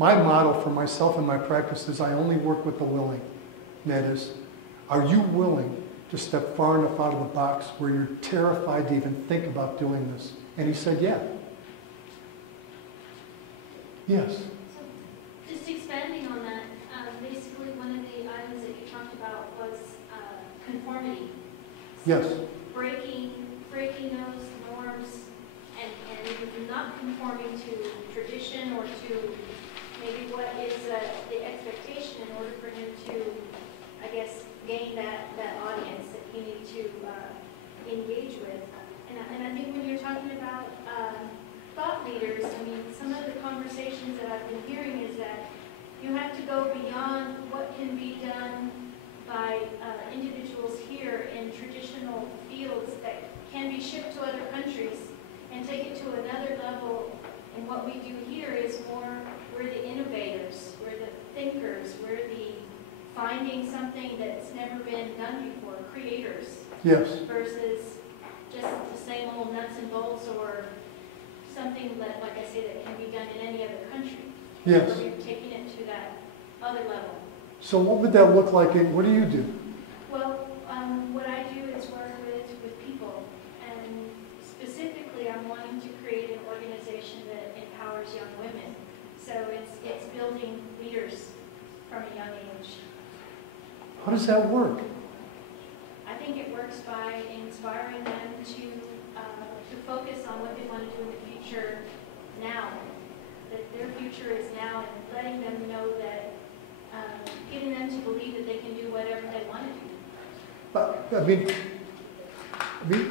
my model for myself and my practice is I only work with the willing. And that is, are you willing to step far enough out of the box where you're terrified to even think about doing this? And he said, yeah. Yes. So just expanding on that, basically one of the items that you talked about was conformity. Yes. Breaking those norms and not conforming to tradition or to maybe what is the expectation in order for him to, I guess, gain that audience that he needs to engage with. And I think when you're talking about thought leaders, I mean, some of the conversations that I've been hearing is that you have to go beyond what can be done by individuals here in traditional fields that can be shipped to other countries and take it to another level. And what we do here is more, we're the innovators, we're the thinkers, we're the finding something that's never been done before, creators. Yes. Versus just the same old nuts and bolts or something that, like I say, that can be done in any other country. Yes. Where we're taking it to that other level. So what would that look like, and what do you do? Well, what I do is work with people, and specifically I'm wanting to create an organization that empowers young women. So it's building leaders from a young age. How does that work? I think it works by inspiring them to focus on what they want to do in the future now. That their future is now, and letting them know that, getting them to believe that they can do whatever they want to do. But, I mean,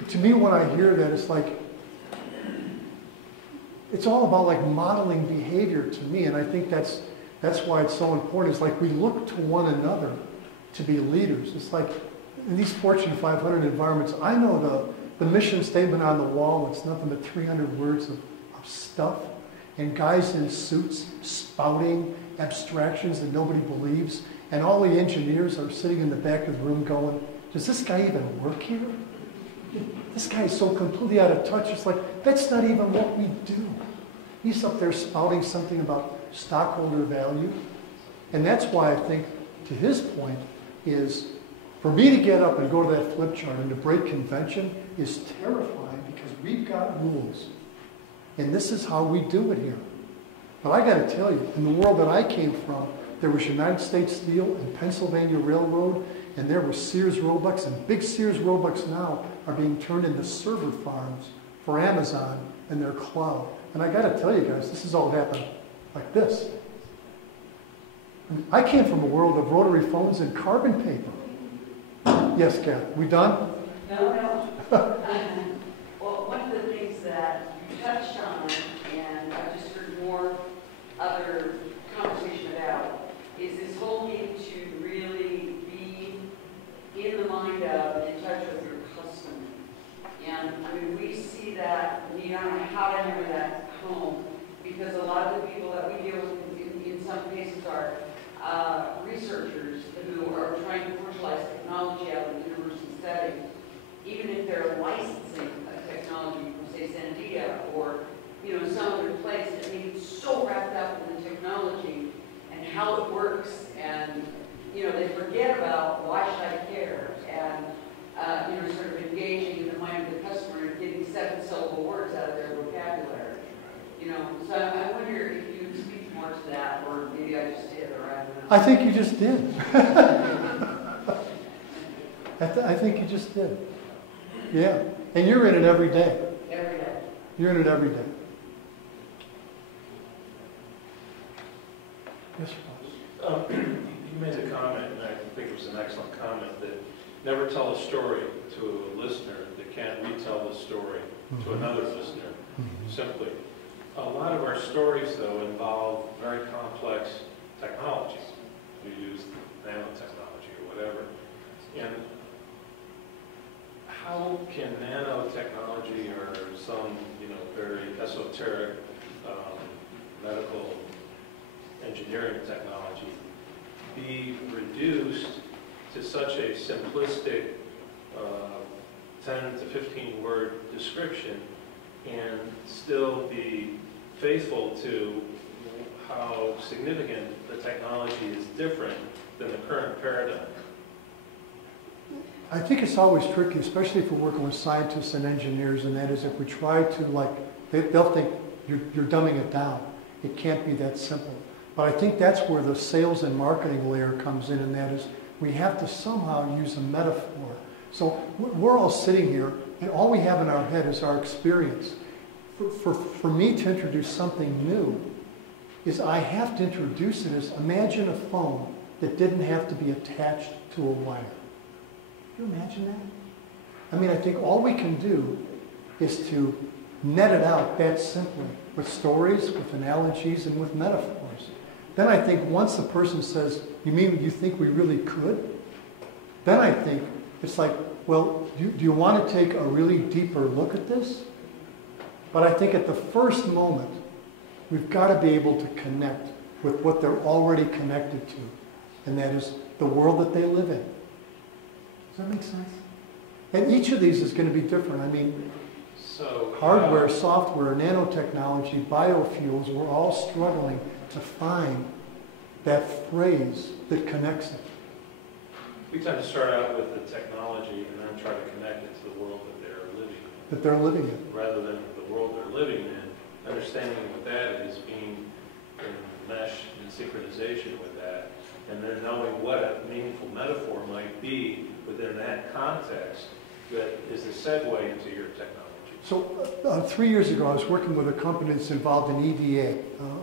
to me, when I hear that, it's like, it's all about like modeling behavior to me, and I think that's why it's so important. It's like we look to one another to be leaders. It's like in these Fortune 500 environments, I know the mission statement on the wall, it's nothing but 300 words of stuff, and guys in suits spouting abstractions that nobody believes, and all the engineers are sitting in the back of the room going, does this guy even work here? This guy is so completely out of touch. It's like, that's not even what we do. He's up there spouting something about stockholder value. And that's why I think, to his point, is for me to get up and go to that flip chart and to break convention is terrifying because we've got rules. And this is how we do it here. But I got to tell you, in the world that I came from, there was United States Steel and Pennsylvania Railroad, and there were Sears Roebucks, and big Sears Roebucks now are being turned into server farms for Amazon and their cloud. And I got to tell you guys, this has all happened like this. I came from a world of rotary phones and carbon paper. Yes, Kath, we done? No. Well, one of the things that you touched on, and I just heard more other conversation about, is this whole need to really be in the mind of, in touch with your customer. And when we see that, we don't know how to hammer that home, because a lot of the people that we deal with in some cases are researchers who are trying to commercialize technology out in the university setting. Even if they're licensing a technology from, say, Sandia or some other place, that they get so wrapped up in the technology and how it works, and they forget about why should I care, and sort of engaging in the mind of the customer and getting 7-syllable words out of their vocabulary. So I wonder if you would speak more to that, or maybe I just did, or I don't know. I think you just did. I think you just did. Yeah. And you're in it every day. Every day. You're in it every day. Yes, Ross. You made a comment, and I think it was an excellent comment, that never tell a story to a listener that can't retell the story to another listener, simply. A lot of our stories, though, involve very complex technologies. We use nanotechnology or whatever. And how can nanotechnology or some, very esoteric medical engineering technology be reduced to such a simplistic 10 to 15 word description and still be faithful to how significant the technology is different than the current paradigm. I think it's always tricky, especially if we're working with scientists and engineers, and that is if we try to, like, they'll think you're dumbing it down. It can't be that simple. But I think that's where the sales and marketing layer comes in, and that is we have to somehow use a metaphor. So we're all sitting here, and all we have in our head is our experience. For me to introduce something new is I have to introduce it as, imagine a phone that didn't have to be attached to a wire. Can you imagine that? I mean, I think all we can do is to net it out that simply with stories, with analogies, and with metaphors. Then I think once the person says, you mean you think we really could? Then I think it's like, well, do you want to take a really deeper look at this? But I think at the first moment, we've got to be able to connect with what they're already connected to, and that is the world that they live in. Does that make sense? And each of these is going to be different. I mean, so hardware, software, nanotechnology, biofuels, we're all struggling to find that phrase that connects it. we tend to start out with the technology and then try to connect it to the world that they're living in. That they're living in. Rather than the world they're living in, understanding what that is, being in mesh and synchronization with that, and then knowing what a meaningful metaphor might be within that context that is a segue into your technology. So 3 years ago, I was working with a company that's involved in EDA,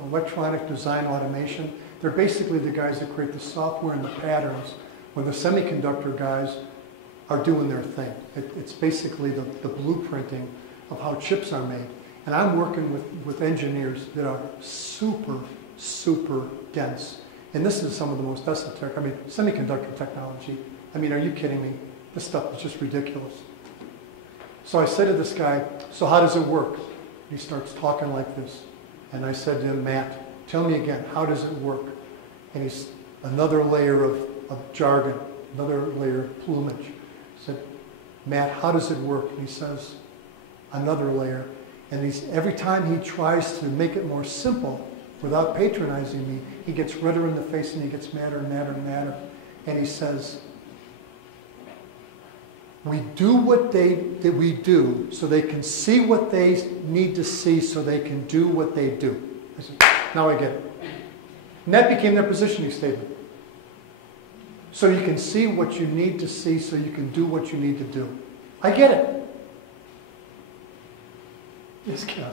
electronic design automation. They're basically the guys that create the software and the patterns when the semiconductor guys are doing their thing. It's basically the blueprinting of how chips are made. And I'm working with engineers that are super, super dense. And this is some of the most esoteric, I mean, semiconductor technology. I mean, are you kidding me? This stuff is just ridiculous. So I said to this guy, so how does it work? He starts talking like this. And I said to him, Matt, tell me again, how does it work? And he's another layer of jargon, another layer of plumage. I said, Matt, how does it work? And he says, another layer. And every time he tries to make it more simple, without patronizing me, he gets redder in the face and he gets madder and madder and madder. And he says, we do what we do so they can see what they need to see so they can do what they do. I said, now I get it. And that became their positioning statement. So you can see what you need to see so you can do what you need to do. I get it. Yes, Kev.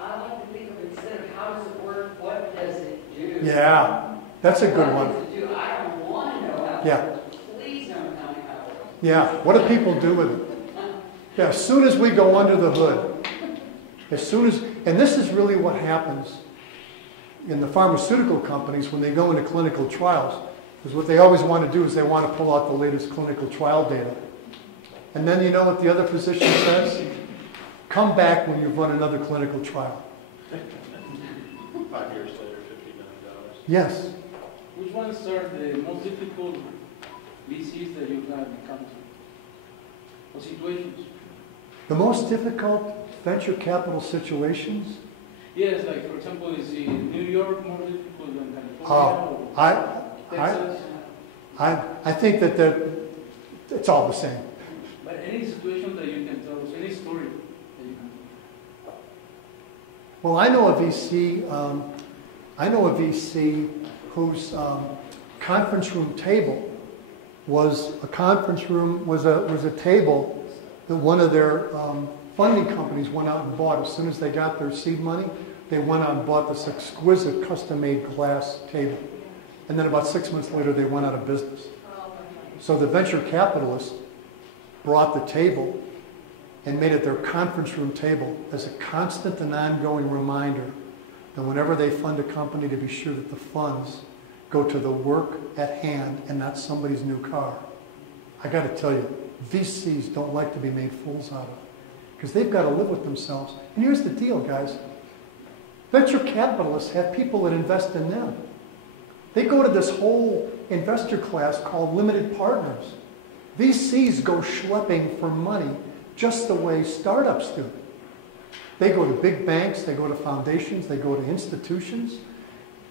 I like to think of it instead of how does it work, what does it do? Yeah, that's a good one. What does it do? I don't want to know how it works. Please don't tell me how it works. Yeah, what do people do with it? Yeah, as soon as we go under the hood, and this is really what happens in the pharmaceutical companies when they go into clinical trials, because what they always want to do is they want to pull out the latest clinical trial data. And then you know what the other physician says? Come back when you've run another clinical trial. 5 years later, $50 million. Yes. Which ones are the most difficult VCs that you have encountered, or situations? The most difficult venture capital situations? Yes, like for example, is in New York more difficult than California? Oh, or Texas? I think that it's all the same. But any situation that you can tell us, any story that you can. Well, I know a VC whose conference room table was a table that one of their funding companies went out and bought. As soon as they got their seed money, they went out and bought this exquisite custom-made glass table. And then about 6 months later, they went out of business. So the venture capitalists brought the table and made it their conference room table as a constant and ongoing reminder that whenever they fund a company, to be sure that the funds go to the work at hand and not somebody's new car. I got to tell you, VCs don't like to be made fools out of because they've got to live with themselves. And here's the deal, guys. Venture capitalists have people that invest in them. They go to this whole investor class called limited partners. VCs go schlepping for money just the way startups do. They go to big banks, they go to foundations, they go to institutions,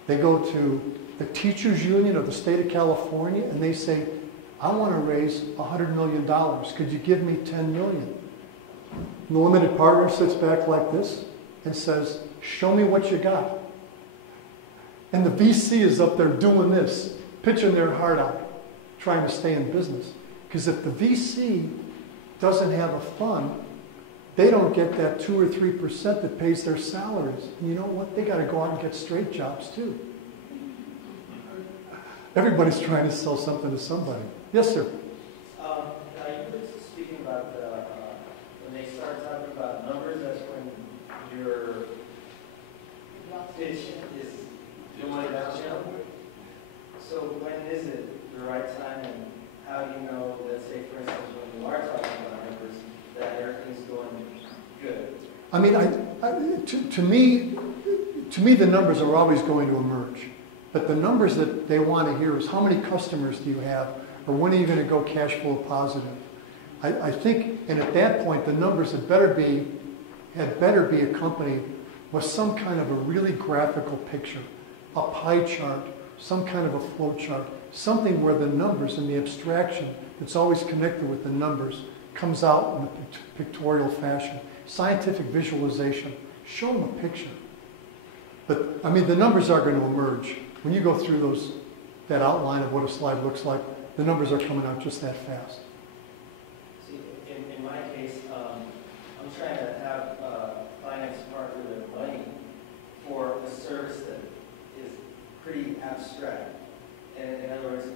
They go to the teachers union of the state of California and they say, I want to raise $100 million. Could you give me $10 million? And the limited partner sits back like this and says, show me what you got. And the VC is up there doing this, pitching their heart out, trying to stay in business. Because if the VC doesn't have a fund, they don't get that 2 or 3% that pays their salaries. And you know what? They got to go out and get straight jobs too. Everybody's trying to sell something to somebody. Yes, sir. You were speaking about when they start talking about numbers, that's when your pitch is doing it out. So when is it the right time, and how do you know, let's say, for instance, when you are talking about numbers, that everything's going good? I mean, to me, the numbers are always going to emerge. But the numbers that they want to hear is how many customers do you have, or when are you going to go cash flow positive? I think, and at that point, the numbers had better be accompanied with some kind of a really graphical picture, a pie chart, some kind of a flow chart, something where the numbers and the abstraction that's always connected with the numbers comes out in a pictorial fashion. Scientific visualization. Show them a picture. But, I mean, the numbers are going to emerge. When you go through that outline of what a slide looks like, the numbers are coming out just that fast. See, in my case, I'm trying to have a finance partner with money for a service that is pretty abstract. And in other words,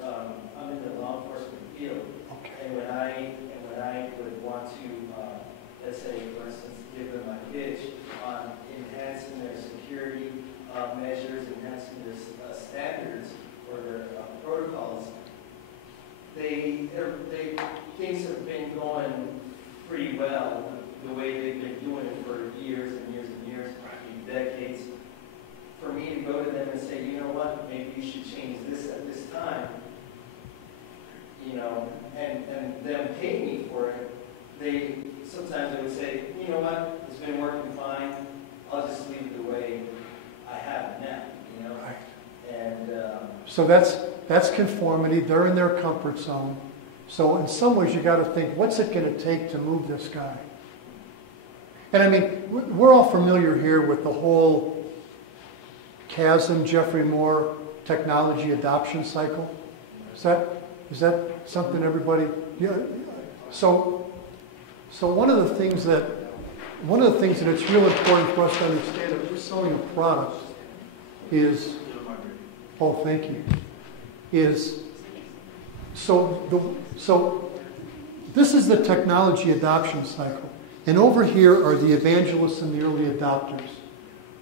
I'm in the law enforcement field, Okay. and when I would want to, let's say, for instance, give them my pitch on enhancing their security measures, enhancing their standards or their protocols, things have been going pretty well the way they've been doing it for years and years and years, decades. For me to go to them and say, you know what, maybe you should change this at this time, you know, and them pay me for it, sometimes they would say, you know what, it's been working fine, I'll just leave it the way I have it now, you know. Right. And So that's conformity. They're in their comfort zone. So in some ways, you got to think, what's it going to take to move this guy? And I mean, we're all familiar here with the whole chasm, Jeffrey Moore technology adoption cycle. Is that something everybody? Yeah. So one of the things that it's real important for us to understand that we're selling a product is, oh, thank you, is, so this is the technology adoption cycle. And over here are the evangelists and the early adopters.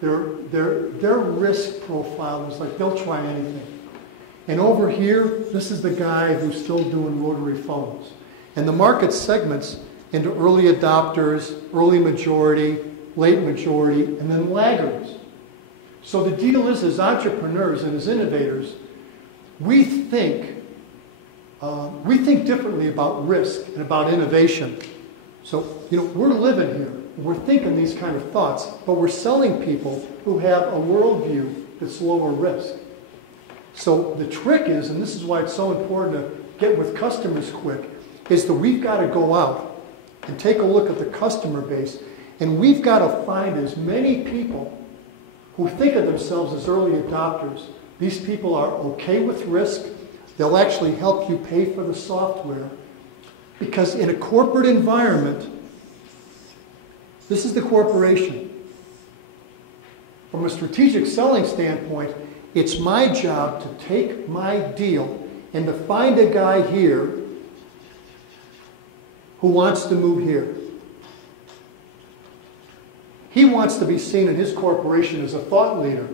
Their risk profile is like they'll try anything. And over here, this is the guy who's still doing rotary phones. And the market segments into early adopters, early majority, late majority, and then laggards. So the deal is, as entrepreneurs and as innovators, we think differently about risk and about innovation. So, you know, we're living here. We're thinking these kind of thoughts, but we're selling people who have a worldview that's lower risk. So the trick is, and this is why it's so important to get with customers quick, is that we've got to go out and take a look at the customer base, and we've got to find as many people who think of themselves as early adopters. These people are okay with risk. They'll actually help you pay for the software. Because in a corporate environment, this is the corporation. From a strategic selling standpoint, it's my job to take my deal and to find a guy here who wants to move here. He wants to be seen in his corporation as a thought leader.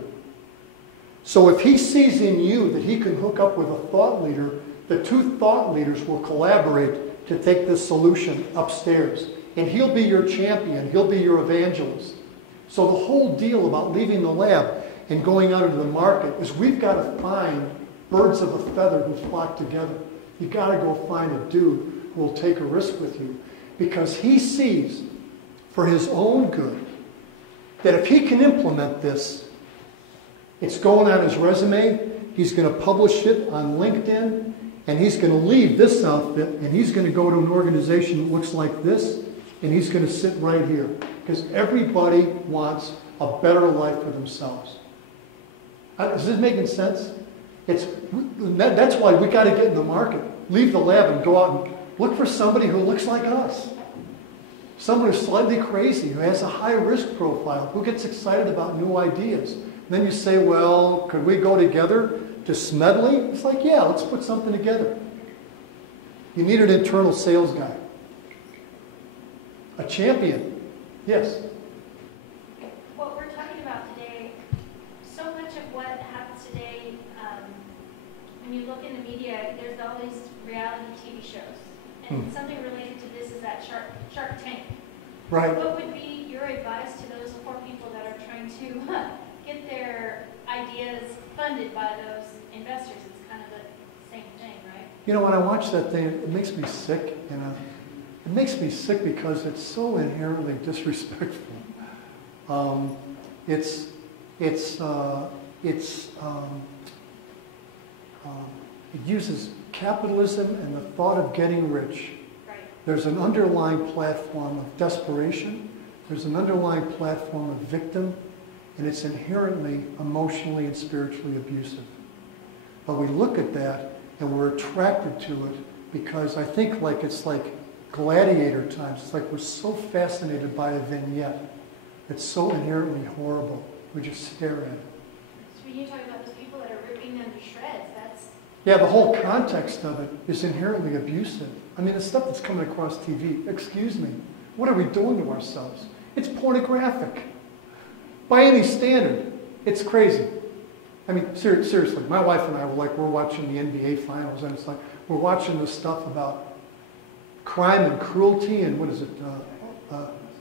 So if he sees in you that he can hook up with a thought leader, the two thought leaders will collaborate to take this solution upstairs. And he'll be your champion. He'll be your evangelist. So the whole deal about leaving the lab and going out into the market is we've got to find birds of a feather who flock together. You've got to go find a dude who will take a risk with you, because he sees for his own good that if he can implement this, It's going on his resume. He's going to publish it on LinkedIn. And he's going to leave this outfit, and he's going to go to an organization that looks like this, and he's going to sit right here. Because everybody wants a better life for themselves. Is this making sense? That's why we got to get in the market. Leave the lab and go out and look for somebody who looks like us. Someone who's slightly crazy, who has a high risk profile, who gets excited about new ideas. And then you say, well, could we go together to Smedley? It's like, yeah, let's put something together. You need an internal sales guy. A champion. Yes. What we're talking about today, so much of what happens today, when you look in the media, there's all these reality TV shows. And something related to this is that Shark Tank. Right. What would be your advice to those poor people that are trying to get their ideas funded by those investors? It's kind of the same thing, right? You know, when I watch that thing, it makes me sick. You know, it makes me sick because it's so inherently disrespectful. It uses capitalism and the thought of getting rich. Right. There's an underlying platform of desperation. There's an underlying platform of victim. And it's inherently emotionally and spiritually abusive. But we look at that and we're attracted to it because I think it's like gladiator times. It's like we're so fascinated by a vignette. It's so inherently horrible. We just stare at it. So when you talk about those people that are ripping them to shreds, that's... Yeah, the whole context of it is inherently abusive. I mean, the stuff that's coming across TV, excuse me, what are we doing to ourselves? It's pornographic. By any standard, it's crazy. I mean, seriously, my wife and I we're watching the NBA finals, and it's like, we're watching this stuff about crime and cruelty and what is it,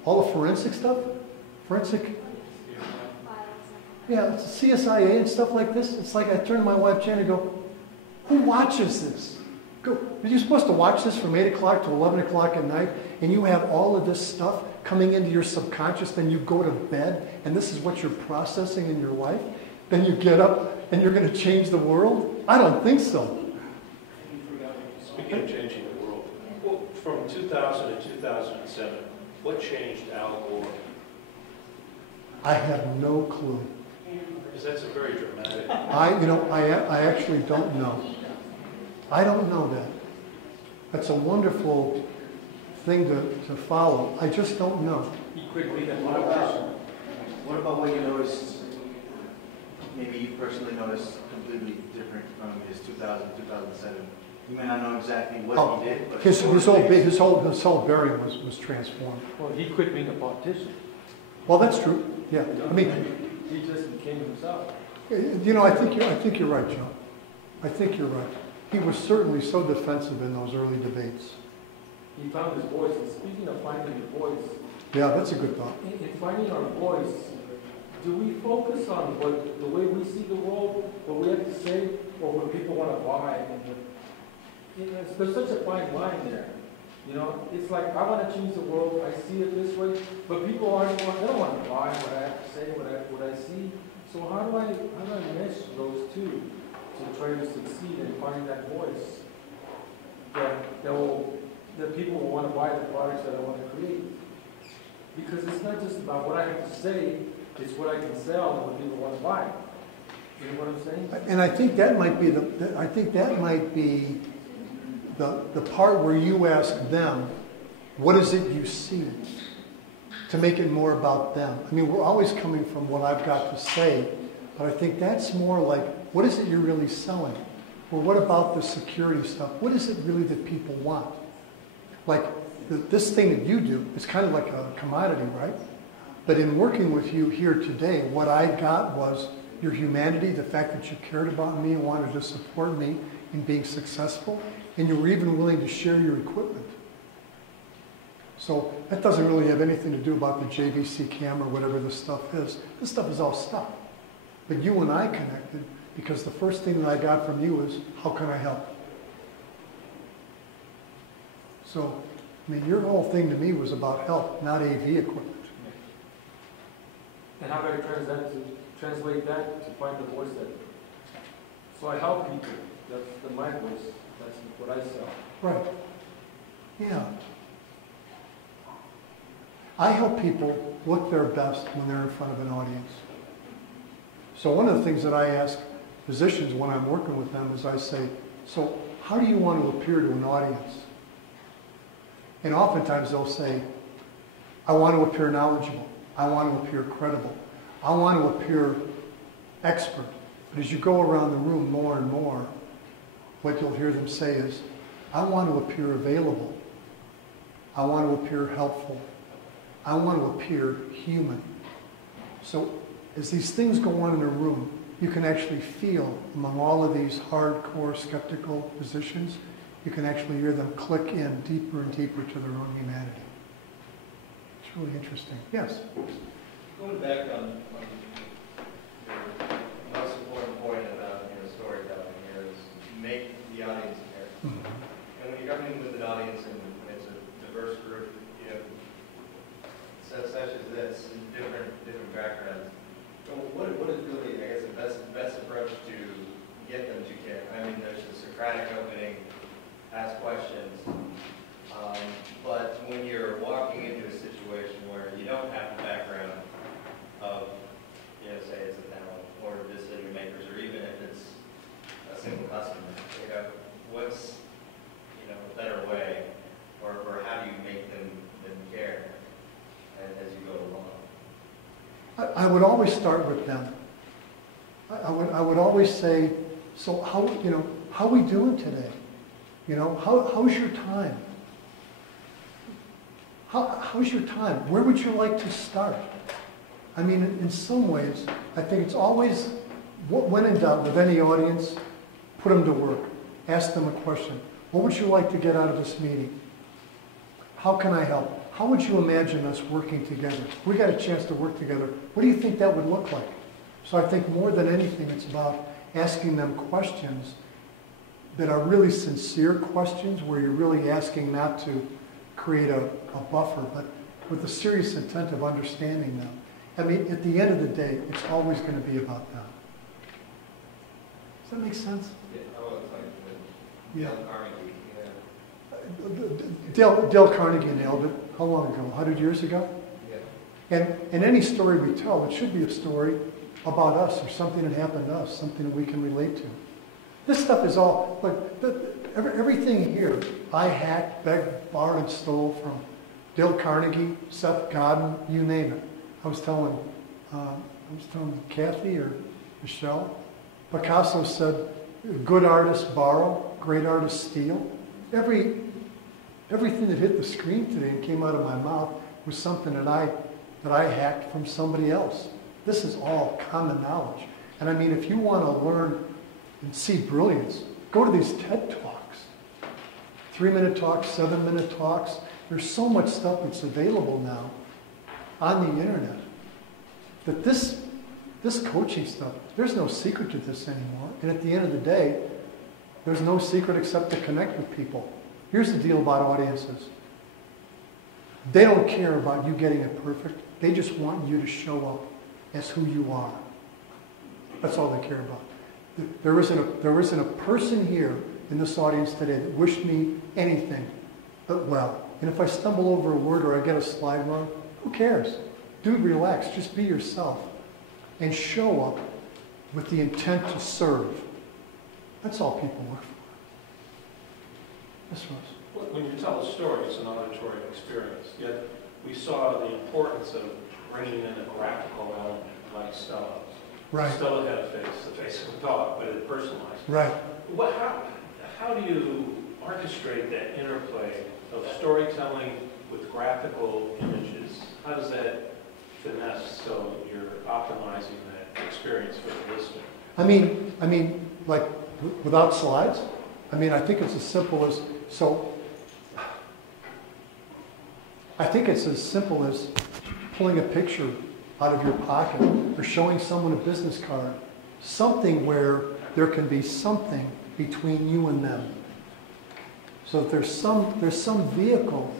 all the forensic stuff? Forensic? Yeah, it's CSIA and stuff like this. It's like I turn to my wife, Jen, and go, who watches this? You're supposed to watch this from 8 o'clock to 11 o'clock at night, and you have all of this stuff coming into your subconscious, then you go to bed, and this is what you're processing in your life. Then you get up, and you're going to change the world? I don't think so. Speaking of changing the world, well, from 2000 to 2007, what changed Al Gore? I have no clue. Because that's a very dramatic... I actually don't know. I don't know that. That's a wonderful thing to follow. I just don't know. What about what you noticed, maybe you personally noticed completely different from his 2000, 2007? You may not know exactly what he did, but... His whole bearing was transformed. Well, he quit being a politician. Well, that's true. Yeah. I mean, he just became himself. I think you're right, Joe. I think you're right. He was certainly so defensive in those early debates. He found his voice. And speaking of finding your voice, yeah, that's a good thought. In finding our voice, do we focus on the way we see the world, what we have to say, or what people want to buy? There's such a fine line there. It's like, I want to change the world, I see it this way, but people they don't want to buy what I have to say, what I see. So how do I mesh those two to try to succeed and find that voice that people will want to buy the products that I want to create? Because it's not just about what I have to say, it's what I can sell and what people want to buy. You know what I'm saying? And I think that might be the part where you ask them, what is it you see? To make it more about them. I mean, we're always coming from what I've got to say, but I think that's more like, what is it you're really selling? Or what about the security stuff? What is it really that people want? Like, this thing that you do is kind of like a commodity, right? But in working with you here today, what I got was your humanity, the fact that you cared about me and wanted to support me in being successful, and you were even willing to share your equipment. So that doesn't really have anything to do about the JVC camera, whatever this stuff is. This stuff is all stuff. But you and I connected because the first thing that I got from you was, how can I help? So, I mean, your whole thing to me was about help, not AV equipment. And how do I translate that to translate that to find the voice that. So I help people. That's my voice. That's what I sell. Right. Yeah. I help people look their best when they're in front of an audience. So one of the things that I ask physicians when I'm working with them is I say, so how do you want to appear to an audience? And oftentimes they'll say, I want to appear knowledgeable. I want to appear credible. I want to appear expert. But as you go around the room more and more, what you'll hear them say is, I want to appear available. I want to appear helpful. I want to appear human. So as these things go on in a room, you can actually feel among all of these hardcore skeptical physicians, you can actually hear them click in deeper and deeper to their own humanity. It's really interesting. Yes? Going back on the most important point about storytelling is make the audience care. Mm-hmm. And when you're coming in with an audience and it's a diverse group, such as this, different backgrounds, so what is really, I guess, the best approach to get them to care? I mean, there's the Socratic opening, ask questions, but when you're walking into a situation where you don't have the background of, say it's a talent or decision makers, or even if it's a single customer, what's a better way, or how do you make them care as you go along? I would always start with them. I would always say, so how we doing today? How's your time? How's your time? Where would you like to start? I mean, in some ways, I think it's always, when in doubt with any audience, put them to work. Ask them a question. What would you like to get out of this meeting? How can I help? How would you imagine us working together? If we got a chance to work together, what do you think that would look like? So I think more than anything, it's about asking them questions that are really sincere questions, where you're really asking not to create a buffer, but with the serious intent of understanding them. I mean, at the end of the day, it's always going to be about them. Does that make sense? Yeah, Yeah. Carnegie. Dale Carnegie nailed it. How long ago? 100 years ago? Yeah. And any story we tell, it should be a story about us or something that happened to us, something that we can relate to. This stuff is all, everything here, I hacked, begged, borrowed, and stole from Dale Carnegie, Seth Godin, you name it. I was telling Kathy or Michelle, Picasso said, good artists borrow, great artists steal. Everything that hit the screen today and came out of my mouth was something that I hacked from somebody else. This is all common knowledge. And I mean, if you want to learn and see brilliance, go to these TED Talks. 3-minute talks, 7-minute talks. There's so much stuff that's available now on the internet that this coaching stuff, there's no secret to this anymore. And at the end of the day, there's no secret except to connect with people. Here's the deal about audiences. They don't care about you getting it perfect. They just want you to show up as who you are. That's all they care about. There isn't a person here in this audience today that wished me anything but well. And if I stumble over a word or I get a slide wrong, who cares? Dude, relax. Just be yourself. And show up with the intent to serve. That's all people look for. Yes, Ross. When you tell a story, it's an auditory experience. Yet we saw the importance of bringing in a graphical element like Stella. Right. Stella had a face of a dog, but it personalized. Right. How do you orchestrate that interplay of storytelling with graphical images? How does that finesse so you're optimizing that experience for the listener? I mean, like without slides. I mean, I think it's as simple as I think it's as simple as pulling a picture out of your pocket or showing someone a business card, something where there can be something between you and them. So if there's some vehicle.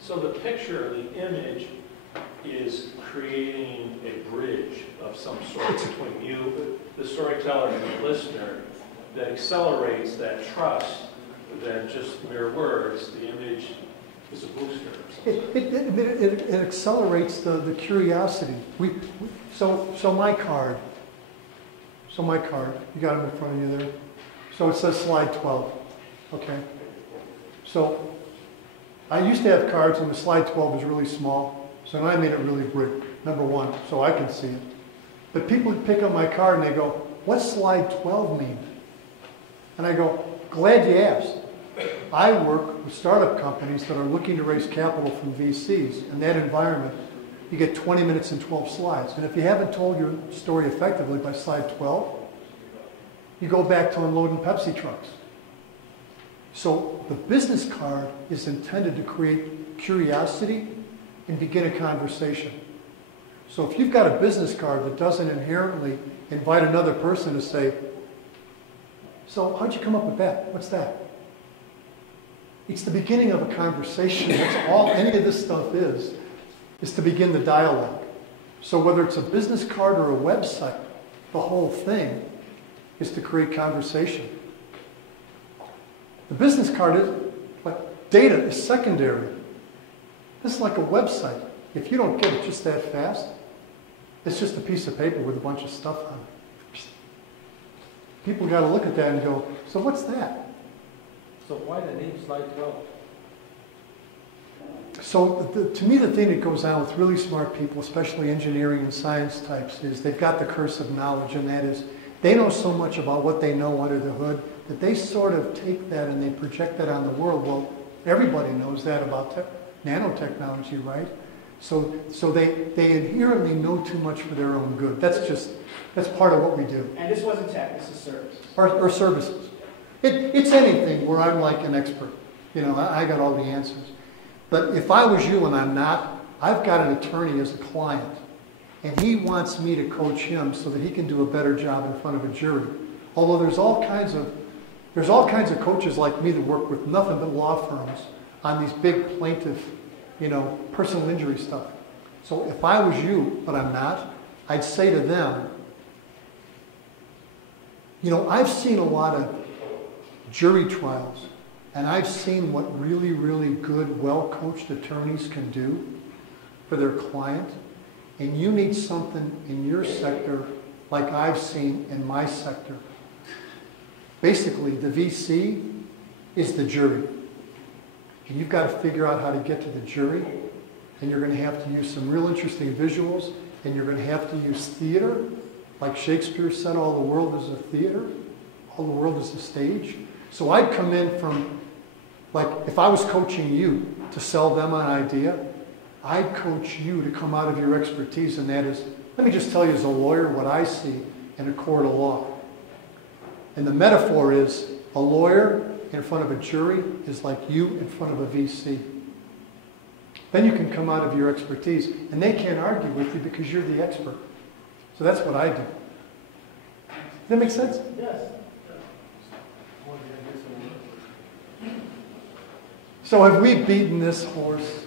So the picture, the image, is creating a bridge of some sort between you, the storyteller, and the listener that accelerates that trust than just mere words. The image is a booster. It accelerates the curiosity. So my card, you got it in front of you there. So it says slide 12, okay? So I used to have cards and the slide 12 was really small, so now I made it really big, number one, so I can see it. But people would pick up my card and they go, what's slide 12 mean? And I go, glad you asked. I work with startup companies that are looking to raise capital from VCs. In that environment, you get 20 minutes and 12 slides. And if you haven't told your story effectively by slide 12, you go back to unloading Pepsi trucks. So the business card is intended to create curiosity and begin a conversation. So if you've got a business card that doesn't inherently invite another person to say, so how'd you come up with that? What's that? It's the beginning of a conversation. That's all any of this stuff is to begin the dialogue. So whether it's a business card or a website, the whole thing is to create conversation. The business card is, like, data is secondary. This is like a website. If you don't get it just that fast, it's just a piece of paper with a bunch of stuff on it. People got to look at that and go, so what's that? So why the name slide 12? So to me, the thing that goes on with really smart people, especially engineering and science types, is they've got the curse of knowledge, and that is they know so much about what they know under the hood that they sort of take that and they project that on the world. Well, everybody knows that about nanotechnology, right? So they inherently know too much for their own good. That's part of what we do. And this wasn't tech, this is service. Or services. It's anything where I'm like an expert. You know, I got all the answers. But if I was you and I'm not, I've got an attorney as a client. And he wants me to coach him so that he can do a better job in front of a jury. Although there's all kinds of coaches like me that work with nothing but law firms on these big plaintiff, personal injury stuff. So if I was you, but I'm not, I'd say to them, I've seen a lot of jury trials, and I've seen what really, really good, well-coached attorneys can do for their client. And you need something in your sector like I've seen in my sector. Basically, the VC is the jury. And you've got to figure out how to get to the jury, and you're going to have to use some real interesting visuals, and you're going to have to use theater. Like Shakespeare said, all the world is a theater. All the world is a stage. So I'd come in from, like, if I was coaching you to sell them an idea, I'd coach you to come out of your expertise, and that is, let me just tell you as a lawyer what I see in a court of law. And the metaphor is a lawyer in front of a jury is like you in front of a VC. Then you can come out of your expertise, and they can't argue with you because you're the expert. So that's what I do. Does that make sense? Yes. So have we beaten this horse?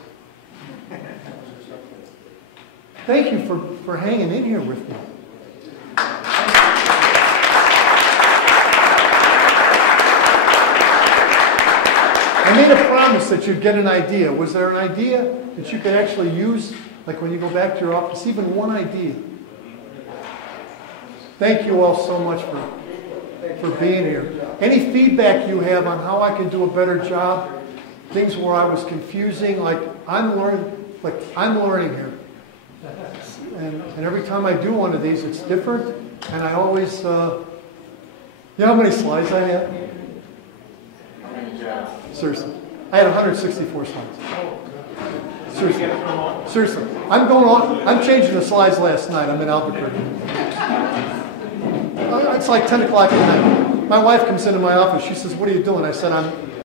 Thank you for hanging in here with me. I made a promise that you'd get an idea. Was there an idea that you could actually use, like when you go back to your office, even one idea? Thank you all so much for being here. Any feedback you have on how I can do a better job, things where I was confusing, I'm learning here. And every time I do one of these, it's different. And I always, you know how many slides I had? Seriously. I had 164 slides. Seriously. I'm changing the slides last night. I'm in Albuquerque. It's like 10 o'clock at night. My wife comes into my office. She says, what are you doing? I said,